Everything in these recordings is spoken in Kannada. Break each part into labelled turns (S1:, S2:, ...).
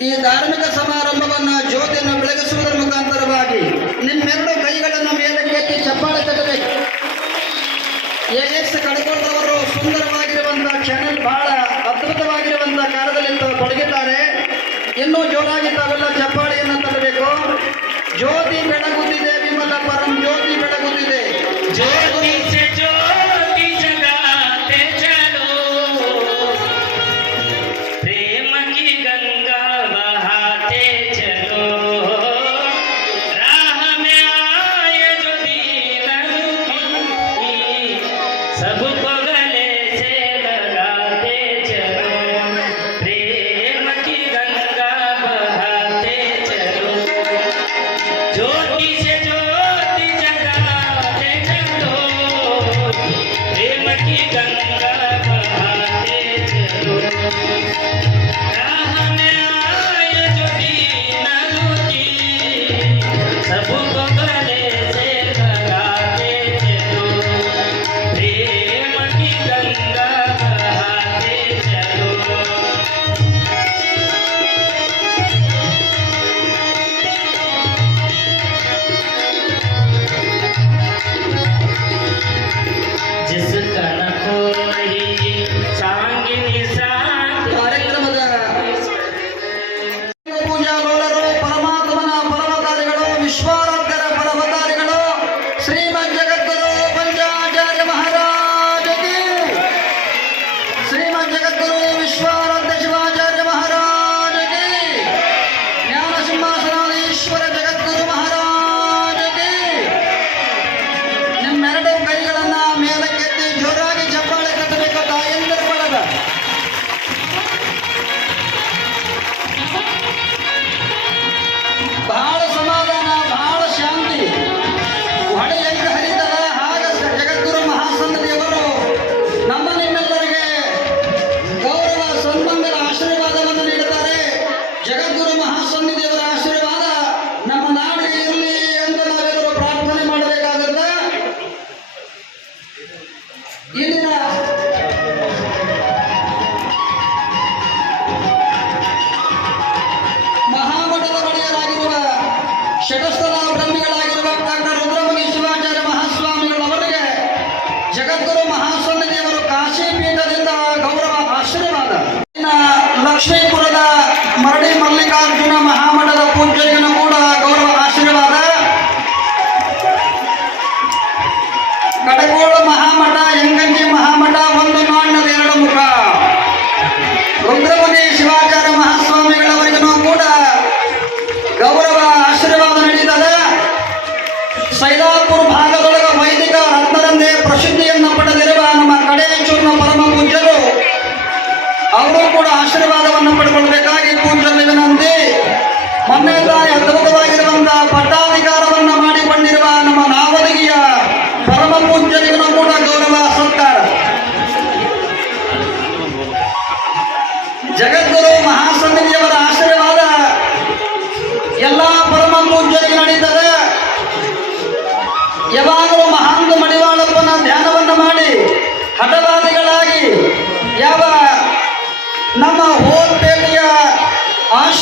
S1: ಈ ಧಾರ್ಮಿಕ ಸಮಾರಂಭವನ್ನು ಜ್ಯೋತಿಯನ್ನು ಬೆಳಗಿಸುವುದರ ಮುಖಾಂತರವಾಗಿ ನಿಮ್ಮೆರಡು ಕೈಗಳನ್ನು ಮೇಲಕ್ಕೆ ಚಪ್ಪಾಳೆ ತಟ್ಟಬೇಕು
S2: ಎಸ್ सब को गले से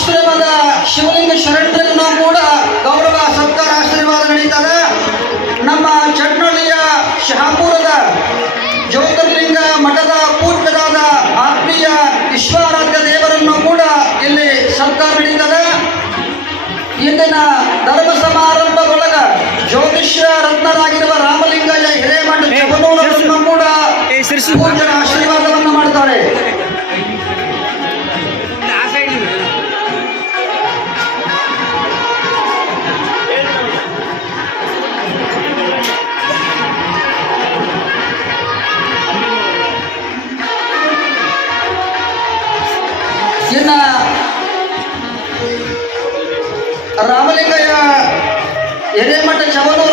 S1: ಆಶ್ರಮದ ಶಿವಲಿಂಗ ಶರಣರನ್ನು ಕೂಡ ಗೌರವ ಸತ್ಕಾರ ಆಶೀರ್ವಾದ ನಡೀತದೆ. ನಮ್ಮ ಚಟ್ನಳ್ಳಿಯ ಶಹಾಪುರದ ಜ್ಯೋತಿರ್ಲಿಂಗ ಮಠದ ಪೂಜ್ಯರಾದ ಆತ್ಮೀಯ ವಿಶ್ವಾರಾಧ್ಯ ದೇವರನ್ನು ಕೂಡ ಇಲ್ಲಿ ಸತ್ಕಾರ ನಡೀತದೆ. ಇಂದಿನ ಧರ್ಮ ಸಮಾರಂಭದೊಳಗ ಜ್ಯೋತಿಷ್ಯ ರತ್ನರಾಗಿರುವ ರಾಮಲಿಂಗಯ್ಯ ಹಿರೇಮಠ ಕೂಡ ಪೂಜ್ಯರ ಆಶೀರ್ವಾದವನ್ನು ಮಾಡ್ತಾರೆ. একটা যেমন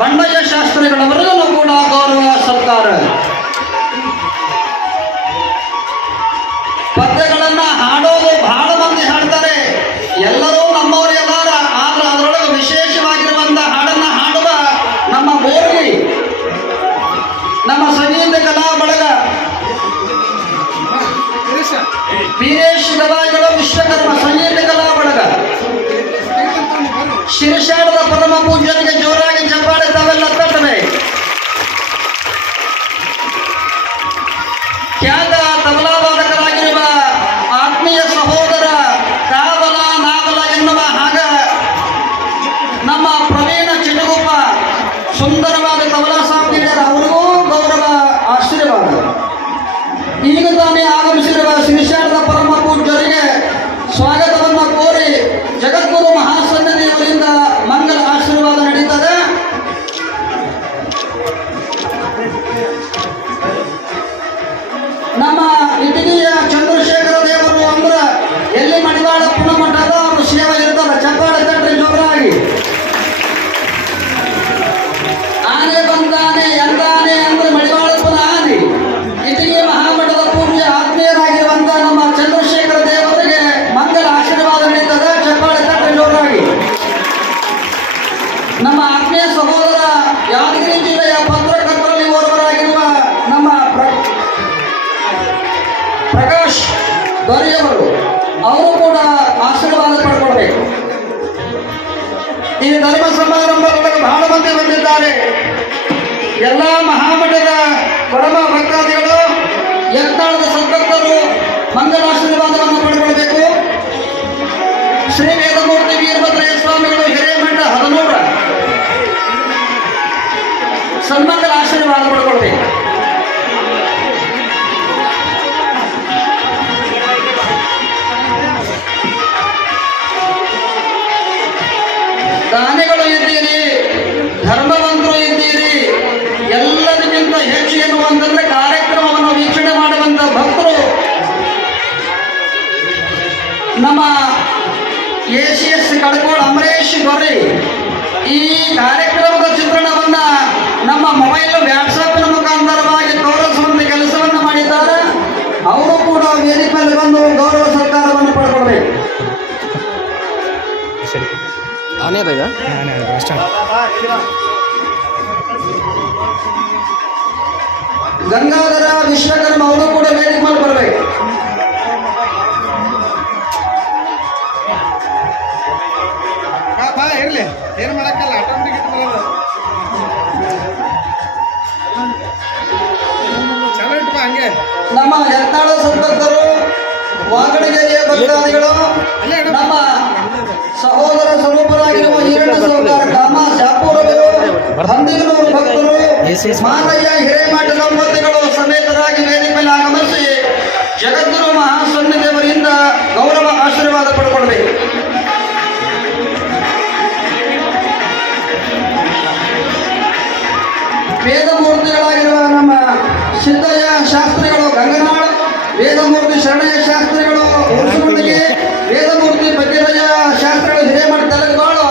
S1: ಬಂಡಾಯ ಶಾಸ್ತ್ರಗಳವರನ್ನು ಕೂಡ ಗೌರವ ಸರ್ಕಾರ ಶ್ರೀ ವೇದಮೂರ್ತಿ ವೀರಭದ್ರಯ್ಯ ಸ್ವಾಮಿಗಳು ಹಿರೇಮಠ ಹದಿನೂರ. ಸನ್ಮಾನ ಆಶೀರ್ವಾದ ಪಡ್ಕೊಳ್ಬೇಕು. ಬರ್ರಿ ಈ ಕಾರ್ಯಕ್ರಮದ ಚಿತ್ರಣವನ್ನ ನಮ್ಮ ಮೊಬೈಲ್ ವ್ಯಾಟ್ಸಾಪ್ ಮುಖಾಂತರವಾಗಿ ತೋರಿಸುವಂತ ಕೆಲಸವನ್ನು ಮಾಡಿದ್ದಾರೆ. ಅವರು ಕೂಡ ವೇದಿಕೆ ಮೇಲೆ ಬಂದು ಗೌರವ ಸರ್ಕಾರವನ್ನು ಪಡ್ಕೊಳ್ಬೇಕು. ಗಂಗಾಧರ ವಿಶ್ವಕರ್ಮ ಅವರು ಕೂಡ ವೇದಿಕೆ ಮೇಲೆ ಬರಬೇಕು.
S3: ಜಿಲ್ಲಾಧಿಗಳು
S1: ನಮ್ಮ ಸಹೋದರ ಸ್ವರೂಪರಾಗಿರುವ ಈರಣ್ಣ ಸರ್ಕಾರ ಕಾಮ ಶಾಪುರವರು ಹಂದಿಗನೂರು ಭಕ್ತರು ಮಾನಯ್ಯ ಹಿರೇಮಠ ದಂಪತಿಗಳು ಸಮೇತರಾಗಿ ವೇದಿಕೆ ಮೇಲೆ ಆಗಮಿಸಿ ಜಗದ್ಗುರು ಮಹಾಸನ್ನಿ ದೇವರಿಂದ ಗೌರವ ಆಶೀರ್ವಾದ ಪಡ್ಕೊಳ್ಬೇಕು. ವೇದ ಮೂರ್ತಿಗಳಾಗಿರುವ ನಮ್ಮ ಸಿದ್ದಯ್ಯ ಶಾಸ್ತ್ರಿಗಳು ಗಂಗನಾಳ ವೇದಮೂರ್ತಿ ಶರಣಯ್ಯ ಶಾಸ್ತ್ರಿಗಳು ಮುಖ್ಯಮಂತ್ರಿ ವೇದಮೂರ್ತಿ ಬಜ್ಜರಾಜ ಶಾಸ್ತ್ರಿಗಳು ಹಿರೇಮಠ ತೆಲುಗುಗಳು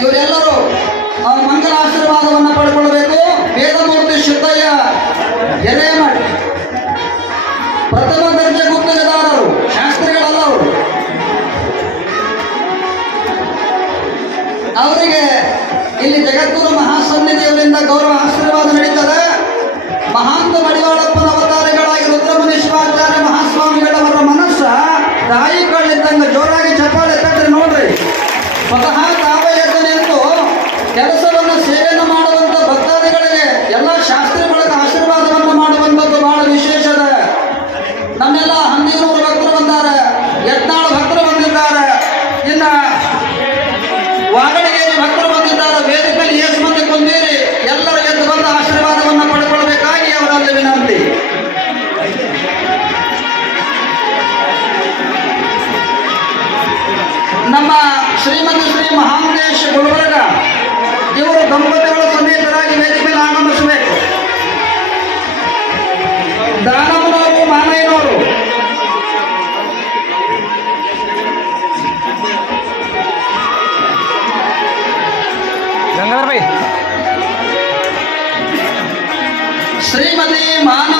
S1: ಇವರೆಲ್ಲರೂ ಅವರ ಮಂಗಲ ಆಶೀರ್ವಾದವನ್ನು ಪಡ್ಕೊಳ್ಬೇಕು ಶ್ರೀಮತಿ ಶ್ರೀ ಮಹಾಂತೇಶ್ ಗುಲ್ಬರ್ಗ ಇವರು ದಂಪತಿಗಳ ಸಮೇತರಾಗಿ ವೇದಿಕೆ ಮೇಲೆ ಆಗಮಿಸಬೇಕು. ದಾನಮ್ಮನವರು ಮಾನಯ್ಯನವರು
S4: ಗಂಗಾಧರ್
S1: ಶ್ರೀಮತಿ ಮಾನ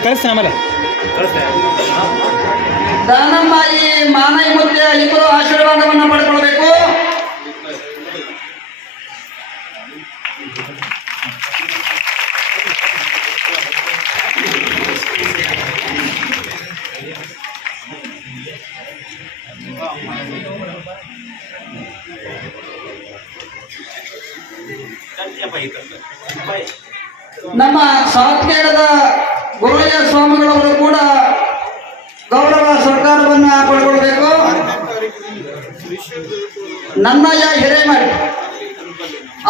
S4: ನಾ ಕಳಿಸ್ತೀನಿ ಆಮೇಲೆ.
S1: ದಾನಮ್ಮ ಈ ಮುದ್ದೆ ಇಬ್ಬರು ಆಶೀರ್ವಾದವನ್ನು ಪಡ್ಕೊಳ್ಬೇಕು ನಮ್ಮ ಸಾತ್ಗೇಡದ ಗುರುಯ್ಯ ಸ್ವಾಮಿಗಳವರು ಕೂಡ ಗೌರವ ಸರ್ಕಾರವನ್ನ ಪಡ್ಕೊಳ್ಬೇಕು. ನನ್ನಯ್ಯ ಹಿರೇಮಠ್.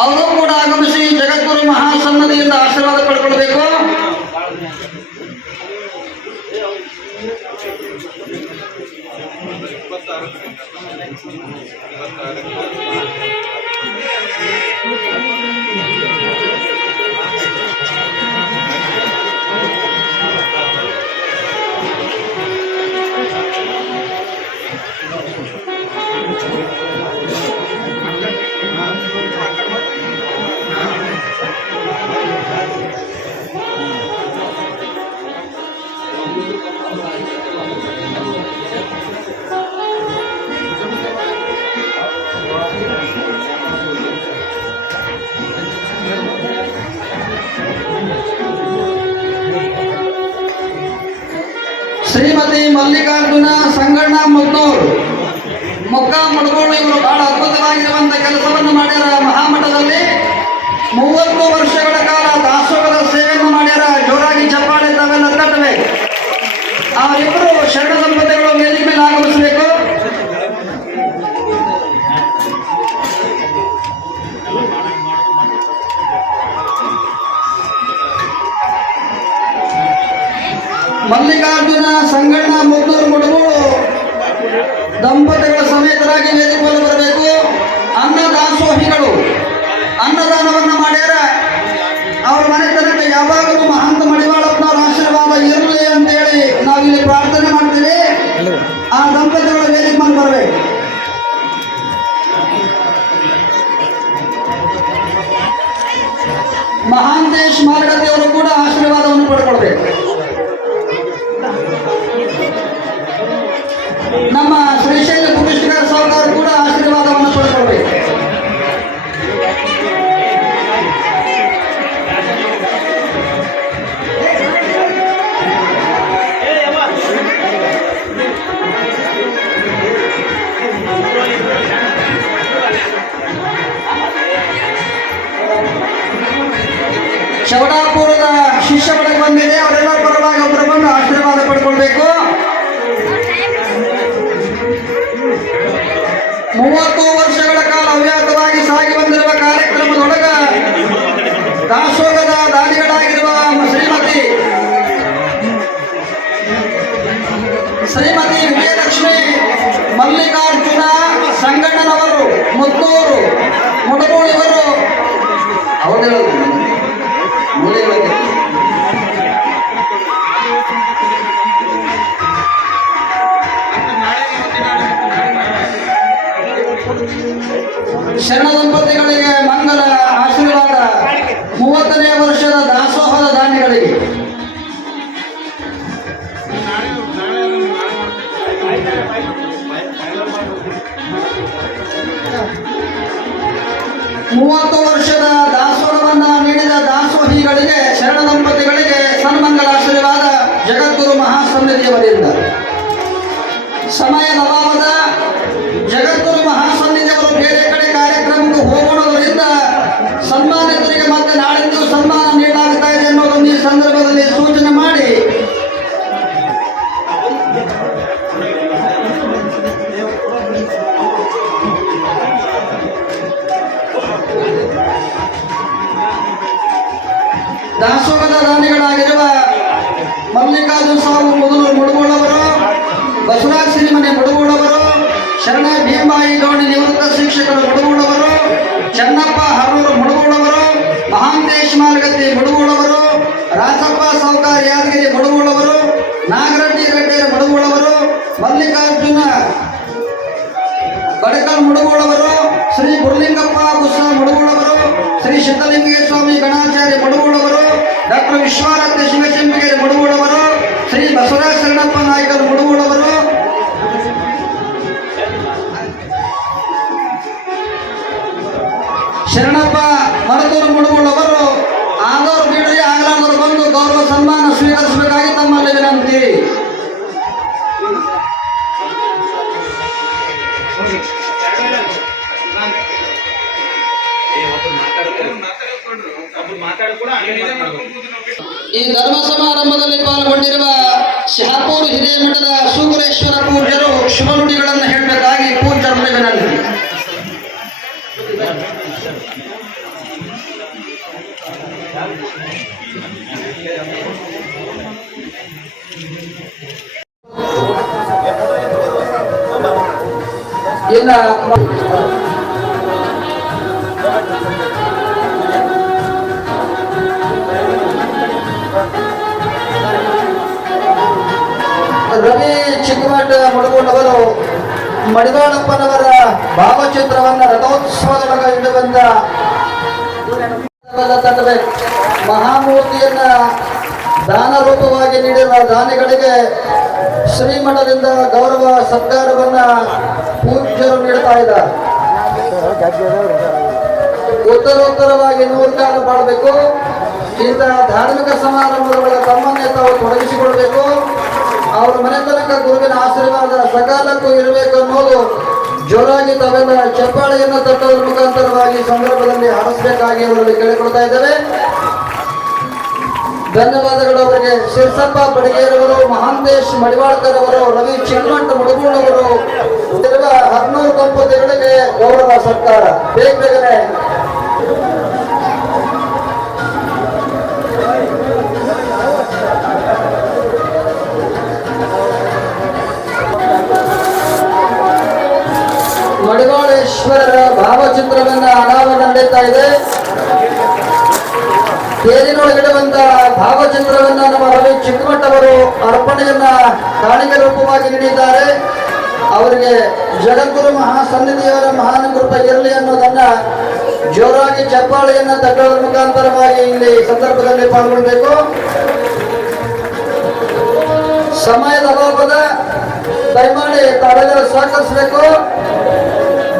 S1: ಅವರು ಕೂಡ ಆಗಮಿಸಿ ಜಗದ್ಗುರು ಮಹಾಸನ್ನದಿಯಿಂದ ಆಶೀರ್ವಾದ ಪಡ್ಕೊಳ್ಬೇಕು. ಮಹಾಂತೇಶ್ ಮಾರ್ಗತಿ ಅವರು ಕೂಡ ಆಶೀರ್ವಾದವನ್ನು ಪಡ್ಕೊಳ್ಬೇಕು. ನಮ್ಮ ಶ್ರೀಶೈಲ ಭೂಮಿಷ್ಠಿಕರ ಸರ್ಕಾರ ಕೂಡ ಆಶೀರ್ವಾದವನ್ನು ಪಡ್ಕೊಳ್ಬೇಕು. ಚೌಡಾಪುರದ ಶಿಷ್ಯ ಬಡಕ್ ಬಂದಿದೆ. ಅವರೆಲ್ಲರ ಪರವಾಗಿ ಒಬ್ಬರು ಬಂದು ಆಶೀರ್ವಾದ ಪಡ್ಕೊಳ್ಬೇಕು. ಮೂವತ್ತು ಶರಣ ದಂಪತಿಗಳಿಗೆ ದಾಸೋಹದ ರಾಣಿಗಳಾಗಿರುವ ಮಲ್ಲಿಕಾರ್ಜುನ ಸಾವು ಮೊದಲು ಮುಳುಗೋಳವರ ಮುಡುಗೂಡವರು ಶರಣ ಭೀಮಾಯಿ ಗೌಡಿ ನಿವೃತ್ತ ಶಿಕ್ಷಕರು ಮುಡುಗೋಳವರು ಚನ್ನಪ್ಪ ಹರೂರು ಮುಡುಗೋಳವರು ಮಹಾಂತೇಶ್ ಮಾರ್ಗತಿ ಮುಡುಗೋಳವರು ರಾಸಪ್ಪ ಸೌಕಾರ್ ಯಾದಗಿರಿ ಮುಡುಗೋಳವರು ನಾಗರಡ್ಡಿ ರೆಡ್ಡಿ ಮುಡುಗೋಳವರು ಮಲ್ಲಿಕಾರ್ಜುನ ಬಡಕಲ್ ಮುಡುಗೋಳವರು ಶ್ರೀ ಗುರುಲಿಂಗಪ್ಪ ಗುಸ್ವಾಮಿ ಮಡುಗೋಳವರು ಶ್ರೀ ಸಿದ್ದಲಿಂಗೇಶ್ವರ ಸ್ವಾಮಿ ಗಣಾಚಾರ್ಯ ಮಡುಗೋಳವರು ಡಾಕ್ಟರ್ ವಿಶ್ವನಾಥ ಶಿವಶಂಪಿಗೆ ಮಡುಗೋಳವರು ಶ್ರೀ ಬಸವರಾಜ ಶರಣಪ್ಪ ನಾಯಕರು ಈ ಧರ್ಮ ಸಮಾರಂಭದಲ್ಲಿ ಪಾಲ್ಗೊಂಡಿರುವ ಶಾಪೂರ್ ಹಿರಿಯ ಮಠದ ಸುಗುರೇಶ್ವರ ಪೂಜ್ಯರು ಶುಭ ನುಡಿಗಳನ್ನು ಹೇಳಬೇಕಾಗಿ ಪೂಜ್ಯರಲ್ಲಿ ವಿನಂತಿ ಇನ್ನ ರವಿ ಚಿಕ್ಕಮಠ ಮುಡುಗುಂಡವರು ಮಡಿವಾಳಪ್ಪನವರ ಭಾವಚಿತ್ರವನ್ನ ಇಡುವಂತ ಬಂದ ಮಹಾಮೂರ್ತಿಯನ್ನ ದಾನ ರೂಪವಾಗಿ ನೀಡಿರುವ ದಾನಿಗಳಿಗೆ ಶ್ರೀಮಠದಿಂದ ಗೌರವ ಸತ್ಕಾರವನ್ನ ಪೂಜ್ಯರು ನೀಡ್ತಾ ಇದ್ದಾರೆ. ಉತ್ತರೋತ್ತರವಾಗಿ ನೂರು ಕಾಲ ಮಾಡಬೇಕು ಇಂತಹ ಧಾರ್ಮಿಕ ಸಮಾರಂಭದೊಳಗೆ ತಮ್ಮನ್ನೇ ತಾವು ತೊಡಗಿಸಿಕೊಳ್ಬೇಕು. ಅವ್ರ ಮನೆ ತನಕ ಗುರುವಿನ ಆಶೀರ್ವಾದ ಸಕಾಲಕ್ಕೂ ಇರಬೇಕು ಅನ್ನೋದು ಜೋರಾಗಿ ತಾವೆಲ್ಲ ಚಪ್ಪಾಳೆಯನ್ನು ತಟ್ಟೋದ್ರ ಮುಖಾಂತರವಾಗಿ ಸಂದರ್ಭದಲ್ಲಿ ಹರಿಸಬೇಕಾಗಿ ಅವರಲ್ಲಿ ಕೇಳಿಕೊಳ್ತಾ ಇದ್ದೇವೆ. ಧನ್ಯವಾದಗಳು ಅವರಿಗೆ. ಶಿರ್ಸಪ್ಪ ಬಡಿಗೇರವರು ಮಹಾಂತೇಶ್ ಮಡಿವಾಳ್ಕರ್ ಅವರು, ರವಿ ಚಿಕ್ಕಮಂಟ್ ಮುಡುಗೂಳವರು ಇರುವ ಹದಿನೂರು ದಂಪತಿಗಳಿಗೆ ಗೌರವ ಸರ್ಕಾರ. ಬೇಗ ಬೇಗನೆ ಭಾವಚಿತ್ರವನ್ನ ನಮ್ಮ ರವಿ ಚಿಕ್ಕಮಠ ಅವರು ಅರ್ಪಣೆಯನ್ನ ಕಾಣಿಕೆ ರೂಪವಾಗಿ ನೀಡಿದ್ದಾರೆ. ಅವರಿಗೆ ಜಗದ್ಗುರು ಮಹಾಸನ್ನಿಧಿಯವರ ಮಹಾನ್ ಕೃಪ ಇರಲಿ ಅನ್ನೋದನ್ನ ಜೋರಾಗಿ ಚಪ್ಪಾಳೆಯನ್ನ ತಟ್ಟೋದ್ರ ಮುಖಾಂತರವಾಗಿ ಇಲ್ಲಿ ಸಂದರ್ಭದಲ್ಲಿ ಪಾಲ್ಗೊಳ್ಬೇಕು. ಸಮಯದ ಅಭಾವದ ದಯಮಾಡಿ ತಾವೆಲ್ಲರೂ ಸಹಕರಿಸಬೇಕು.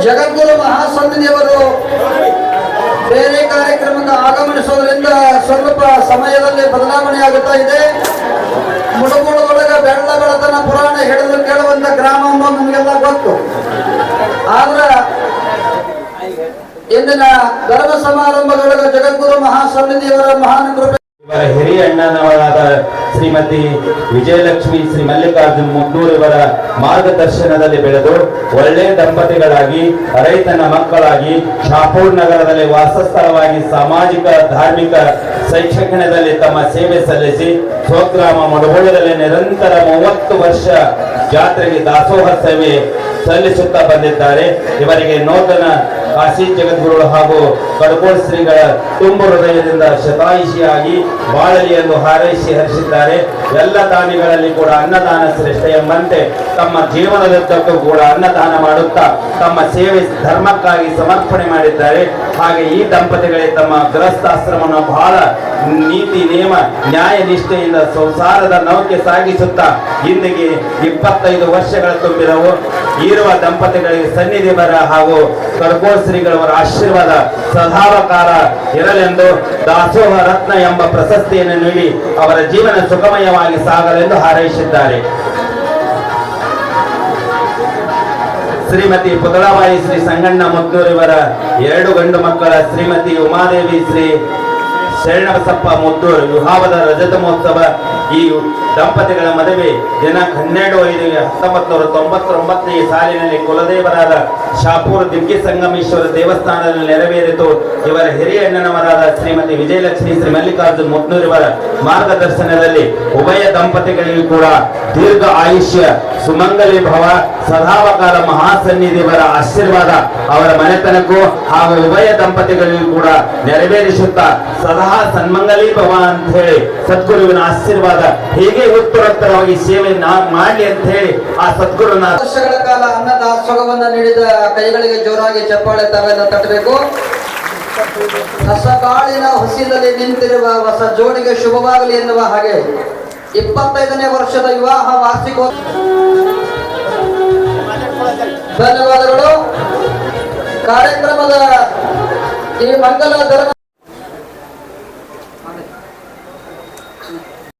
S1: ಜಗದ್ಗುರು ಮಹಾಸನ್ನಿಧಿಯವರು ಬೇರೆ ಕಾರ್ಯಕ್ರಮದ ಆಗಮನಿಸೋದ್ರಿಂದ ಸ್ವಲ್ಪ ಸಮಯದಲ್ಲಿ ಬದಲಾವಣೆ ಆಗುತ್ತಾ ಇದೆ. ಮುಡುಗುಳದೊಳಗ ಬೆಳ್ಳ ಬೆಳತನ ಪುರಾಣ ಹಿಡಿದು ಕೇಳುವಂತ ಗ್ರಾಮ ನಮಗೆಲ್ಲ ಗೊತ್ತು. ಆದ್ರ ಇಂದಿನ ಧರ್ಮ ಸಮಾರಂಭದೊಳಗ ಜಗದ್ಗುರು ಮಹಾಸನ್ನಿಧಿಯವರ ಮಹಾನ್ ಕೃಪೆ
S5: ಇವರ ಹಿರಿಯ ಅಣ್ಣನವರಾದ ಶ್ರೀಮತಿ ವಿಜಯಲಕ್ಷ್ಮಿ ಶ್ರೀ ಮಲ್ಲಿಕಾರ್ಜುನ್ ಮುಗ್ನೂರ್ ಇವರ ಮಾರ್ಗದರ್ಶನದಲ್ಲಿ ಬೆಳೆದು ಒಳ್ಳೆ ದಂಪತಿಗಳಾಗಿ, ರೈತನ ಮಕ್ಕಳಾಗಿ, ಶಾಪೂರ್ ನಗರದಲ್ಲಿ ವಾಸಸ್ಥಳವಾಗಿ ಸಾಮಾಜಿಕ, ಧಾರ್ಮಿಕ ಶೈಕ್ಷಣಿಕದಲ್ಲಿ ತಮ್ಮ ಸೇವೆ ಸಲ್ಲಿಸಿ ಸ್ವಗ್ರಾಮ ಮಡಗೋಳದಲ್ಲಿ ನಿರಂತರ ಮೂವತ್ತು ವರ್ಷ ಜಾತ್ರೆಗೆ ದಾಸೋಹ ಸೇವೆ ಸಲ್ಲಿಸುತ್ತಾ ಬಂದಿದ್ದಾರೆ. ಇವರಿಗೆ ನೂತನ ಕಾಶಿ ಜಗದ್ಗುರುಗಳು ಹಾಗೂ ಕಡಕೋಳ ಶ್ರೀಗಳ ತುಂಬ ಹೃದಯದಿಂದ ಶತಾಯಿಷಿಯಾಗಿ ಬಾಳಲಿಯನ್ನು ಹಾರೈಸಿ ಹರಿಸಿದ್ದಾರೆ. ಎಲ್ಲ ದಾನಿಗಳಲ್ಲಿ ಕೂಡ ಅನ್ನದಾನ ಶ್ರೇಷ್ಠ ಎಂಬಂತೆ ತಮ್ಮ ಜೀವನದುದ್ದಕ್ಕೂ ಕೂಡ ಅನ್ನದಾನ ಮಾಡುತ್ತಾ ತಮ್ಮ ಸೇವೆ ಧರ್ಮಕ್ಕಾಗಿ ಸಮರ್ಪಣೆ ಮಾಡಿದ್ದಾರೆ. ಹಾಗೆ ಈ ದಂಪತಿಗಳೇ ತಮ್ಮ ಗೃಹಸ್ಥಾಶ್ರಮವನ್ನು ಬಹಳ ನೀತಿ, ನಿಯಮ, ನ್ಯಾಯ ನಿಷ್ಠೆಯಿಂದ ಸಂಸಾರದ ನೌಕೆ ಸಾಗಿಸುತ್ತಾ ಇಂದಿಗೆ ಇಪ್ಪತ್ತೈದು ವರ್ಷಗಳ ತುಂಬಿರವು ಇರುವ ದಂಪತಿಗಳಿಗೆ ಸನ್ನಿಧಿ ಬರ ಹಾಗೂ ಕರ್ಗೋಳ್ ಶ್ರೀಗಳವರ ಆಶೀರ್ವಾದ ಸದಾವಕಾರ ಇರಲೆಂದು ದಾಸೋಹ ರತ್ನ ಎಂಬ ಪ್ರಶಸ್ತಿಯನ್ನು ನೀಡಿ ಅವರ ಜೀವನ ಸುಖಮಯವಾಗಿ ಸಾಗಲೆಂದು ಹಾರೈಸಿದ್ದಾರೆ. ಶ್ರೀಮತಿ ಪುತಳಬಾಯಿ ಶ್ರೀ ಸಂಗಣ್ಣ ಮುದ್ದೂರಿವರ ಎರಡು ಗಂಡು ಮಕ್ಕಳ ಶ್ರೀಮತಿ ಉಮಾದೇವಿ ಶ್ರೀ ಶರಣಬಸಪ್ಪ ಮುದ್ದೂರು ವಿವಾಹದ ರಜತ ಮಹೋತ್ಸವ ಈ ದಂಪತಿಗಳ ಮದುವೆ ದಿನಾಂಕ ಹನ್ನೆರಡು ಐದು ಹತ್ತೊಂಬತ್ತು ನೂರ ತೊಂಬತ್ತೊಂಬತ್ತನೇ ಸಾಲಿನಲ್ಲಿ ಕುಲದೇವರಾದ ಶಾಪೂರ್ ದಿಗ್ಗಿ ಸಂಗಮೇಶ್ವರ ದೇವಸ್ಥಾನದಲ್ಲಿ ನೆರವೇರಿತು. ಇವರ ಹಿರಿಯ ಅಣ್ಣನವರಾದ ಶ್ರೀಮತಿ ವಿಜಯಲಕ್ಷ್ಮಿ ಶ್ರೀ ಮಲ್ಲಿಕಾರ್ಜುನ್ ಮುತ್ನೂರಿವರ ಮಾರ್ಗದರ್ಶನದಲ್ಲಿ ಉಭಯ ದಂಪತಿಗಳಿಗೂ ಕೂಡ ದೀರ್ಘ ಆಯುಷ್ಯ, ಸುಮಂಗಲಿ ಭವ, ಸದಾವಕಾಲ ಮಹಾಸನ್ನಿಧಿಯವರ ಆಶೀರ್ವಾದ ಅವರ ಮನೆತನಕ್ಕೂ ಹಾಗೂ ಉಭಯ ದಂಪತಿಗಳಿಗೂ ಕೂಡ ನೆರವೇರಿಸುತ್ತಾ ಸದಾ ಸನ್ಮಂಗಲಿ ಭವ ಅಂತ ಹೇಳಿ ಸದ್ಗುರುವಿನ ಆಶೀರ್ವಾದ ಹೇಗೆ ಉತ್ತರೋತ್ತರವಾಗಿ ಸೇವೆ ನಾ ಮಾಡಲಿ ಅಂತ ಹೇಳಿ ಆ ಸದ್ಗುರುನ
S1: ವರ್ಷಗಳ ಕಾಲ ಅನ್ನದ ಸೊಗವನ್ನ ನೀಡಿದ ಕೈಗಳಿಗೆ ಜೋರಾಗಿ ಚಪ್ಪಾಳೆ ತಾವೆಲ್ಲ ತಟ್ಟಬೇಕು. ಹೊಸ ಕಾಳಿನ ಹುಸಿದಲ್ಲಿ ನಿಂತಿರುವ ಹೊಸ ಜೋಡಿಗೆ ಶುಭವಾಗಲಿ ಎನ್ನುವ ಹಾಗೆ ಇಪ್ಪತ್ತೈದನೇ ವರ್ಷದ ವಿವಾಹ ವಾರ್ಷಿಕೋತ್ಸವ ಧನ್ಯವಾದಗಳು. ಕಾರ್ಯಕ್ರಮದ ಈ ಮಂಗಲ ಧರ್ಮ